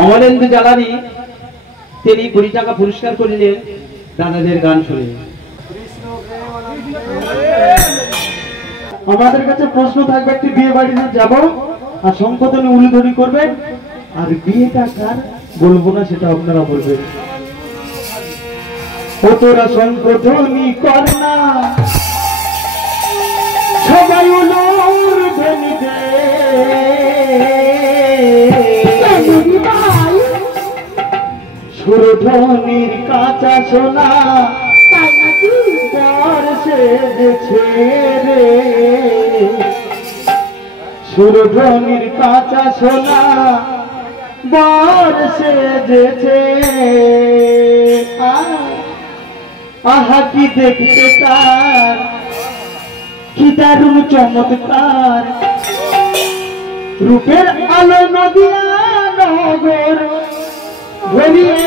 অমলেন্দু জ্বালানি তিনি 20 টাকা পুরস্কার করলেন দাদাদের গান শুনে। আমাদের কাছে প্রশ্ন থাকবে, একটি বিয়ে বাড়িতে যাব আর সংকোধনে উলুধ্বনি করবেন, আর বিয়েটা কার বলবো না সেটা আপনারা বলবেন। ও তোরা সংকোধনি কর না, সবাই উলুধ্বনি দে, সুরধ্বনির কাঁচা সোনা পর সেজেছে রে, সুরধ্বনির কাঁচা সোনা বর সেজেছে। আহা কি দেখতে তার, কি দারুণ চমৎকার, রূপের আলো নদিয়া নগর ভরিয়ে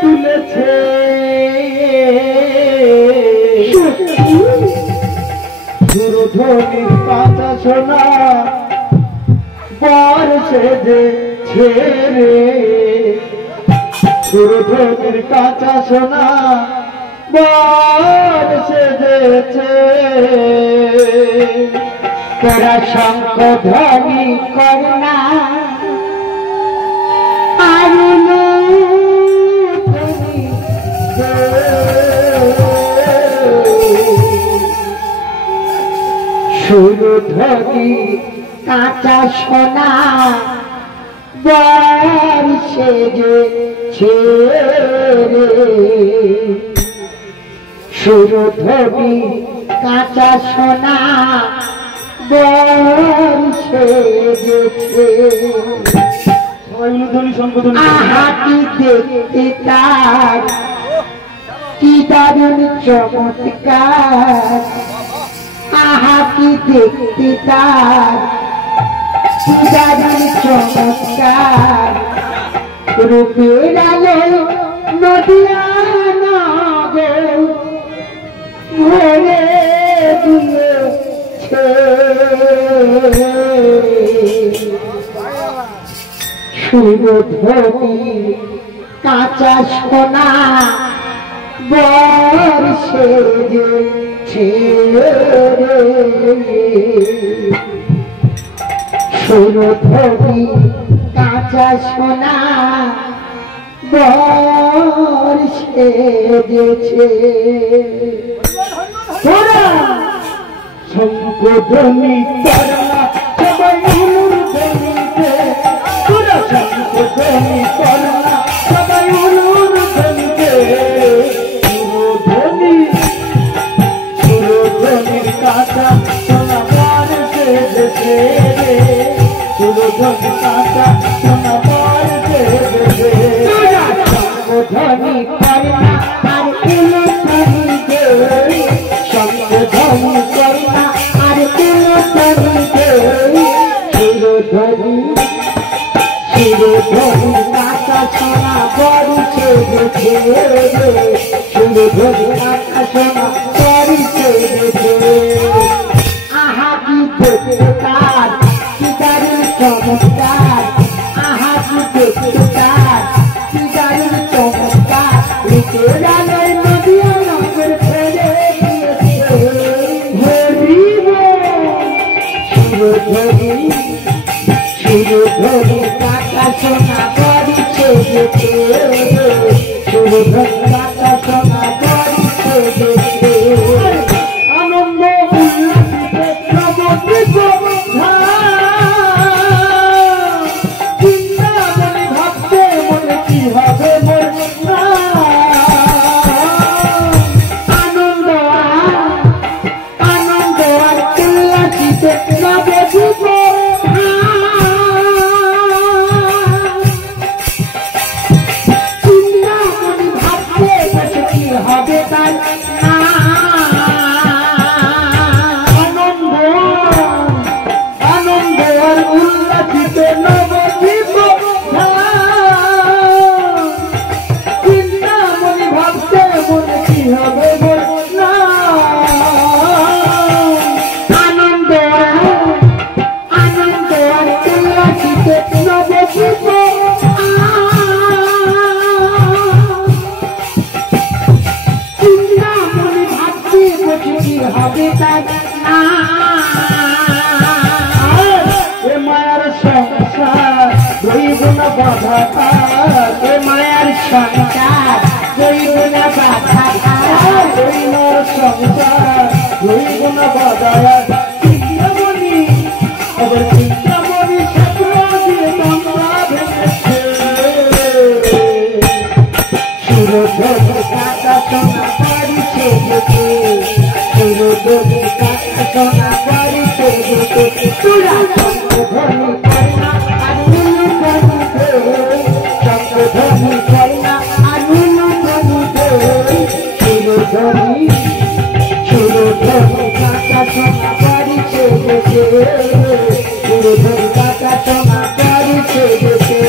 তুলেছে। সুরধ্বনির কাঁচা সোনা বর সেজেছে রে, সুরধ্বনির কাঁচা সোনা বর সেজেছে। তোরা শঙ্খধ্বনি কর না, সুরধ্বনি কাঁচা সোনা বর সেজেছে রে, সুরধ্বনি কাঁচা সোনা বর সেজেছে। আহা কি দেখতে তার, কি দারুণ চমৎকার, আহা কি দেখতে তার, কি দারুণ চমৎকার, রূপের আলো নদিয়া নগর ভরে দিয়েছে। সুরধ্বনি কাঁচা সোনা বর সেজেছে রে, সুরধ্বনি কাঁচা সোনা বর সেজেছে। তোরা শঙ্খধ্বনি কর না, সবাই উলুধ্বনি দে, তোরা শঙ্খধ্বনি কর না, সবাই উলুধ্বনি দে। সুরধ্বনির কাঁচা সোনা বর সেজেছে রে, সুরধ্বনি কাঁচা সোনা বর সেজেছে। শঙ্খধ্বনি কর না আর উলুধ্বনি দে, শঙ্খধ্বনি কর না আর উলুধ্বনি দে। সুরধ্বনি কাঁচা সোনা বর সেজেছে রে, সুরধ্বনি কাঁচা সোনা বর সেজেছে। আহা কি দেখতে তার, কি দারুণ চমৎকার, আহা কি দেখতে তার, কি দারুণ চমৎকার, রূপের আলোয় নদিয়া নগর ফেলে দিয়েছে। সুরধ্বনি কাঁচা সোনা বর সেজেছে রে, সুরধ্বনি কাঁচা সোনা বর সেজেছে। আনন্দ উল্লাসিতে নবদ্বীপ বৃন্দাবনে ভাবতে মনে কি হবে মোর না। আনন্দ আর উল্লাসিতে নবদ্বীপ বৃন্দাবনে ভাবতে হবে তার না এ মায়ার সংসার রইব না বাধা এ মায়ার সংসার রইব না বাধা ওই মার সংসার রইব না বাধা চিন্তামণি আবার চিন্তামণি স্বপ্ন দিয়ে তোমরা ভেঙেছে সুরধরে কাটা সোনা বাড়ি ছেড়েছে সুরধরে কাটা সোনা বাড়ি ছেড়েছে তোরা শঙ্করধ্বনি করে না আর নুনু ধ্বনি দে শঙ্করধ্বনি করে না আর নুনু ধ্বনি দে সুরধরে কাটা সোনা বাড়ি ছেড়েছে সুরধরে কাটা সোনা বাড়ি ছেড়েছে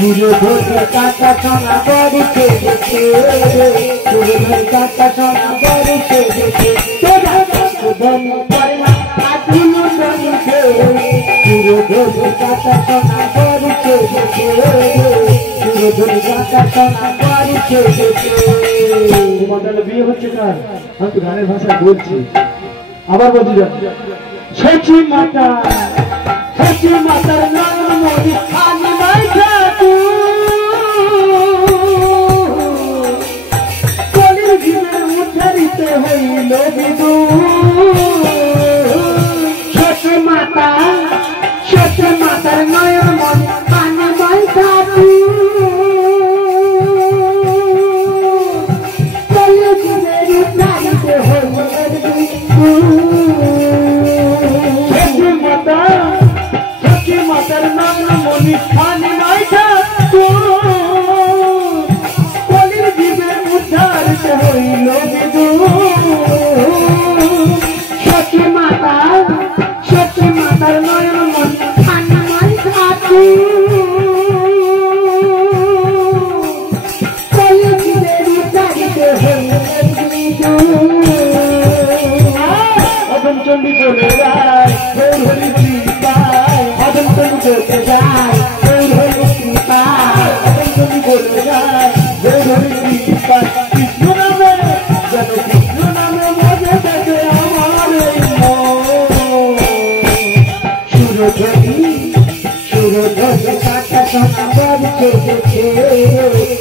সুরধরে কাটা সোনা বাড়ি ছেড়েছে সুরধরে কাটা সোনা বাড়ি ছেড়েছে তোরা শঙ্করধ্বনি করে না আর নুনু ধ্বনি দে সুরধরে কাটা সোনা বাড়ি ছেড়েছে সুরধরে কাটা সোনা বাড়ি ছেড়েছে তোমার তাহলে বিয়ে হচ্ছে কার আমি তো গানের ভাষায় বলছি আবার বলছি সচি মাতার নাম মরি খানি মাই ঠাকু কলির জীবনের উদ্ধারিতে হইল বিদু সচি মাতার নয়ন মনি খানি মাই ঠাকু কলির জীবনের উদ্ধারিতে হইল মাতার নাম মনি খানি মাই ঠাকু কলির জীবনের উদ্ধারিতে হইল বিদু সচি মাতার নয়ন মনি খানি মাই ঠাকু কলির জীবনের উদ্ধারিতে হইল অদম চন্ডী চলে যায় হরি কৃপায় অদম চন্ডী চলে যায় হরি কৃপায় অদম চন্ডী চলে যায় হরি কৃপায় কৃষ্ণ নামে যেন কৃষ্ণ নামে মজে থাকে আমার এই মন সুরধরে কাটা সোনা বাড়ি ছেড়েছে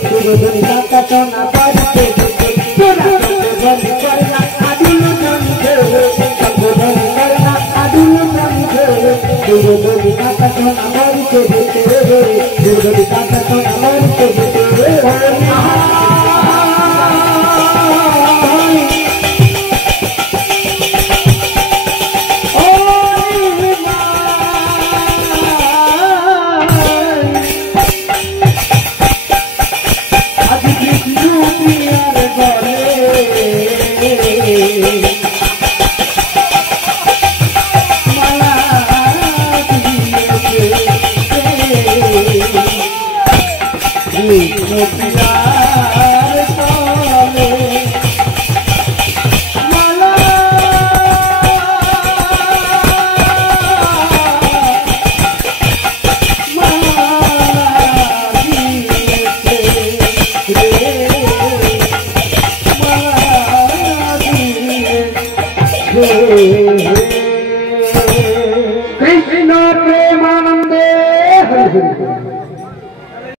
সুরধরে কাটা সোনা বাড়ি ছেড়েছে তোরা শঙ্করধ্বনি করে না আদুলু ধ্বনি দে শঙ্করধ্বনি করে না আদুলু ধ্বনি দে সুরধরে কাটা সোনা বাড়ি ছেড়েছে সুরধরে কাটা সোনা বাড়ি ছেড়েছে কৃষ্ণ প্রেমানন্দে হরি হরি।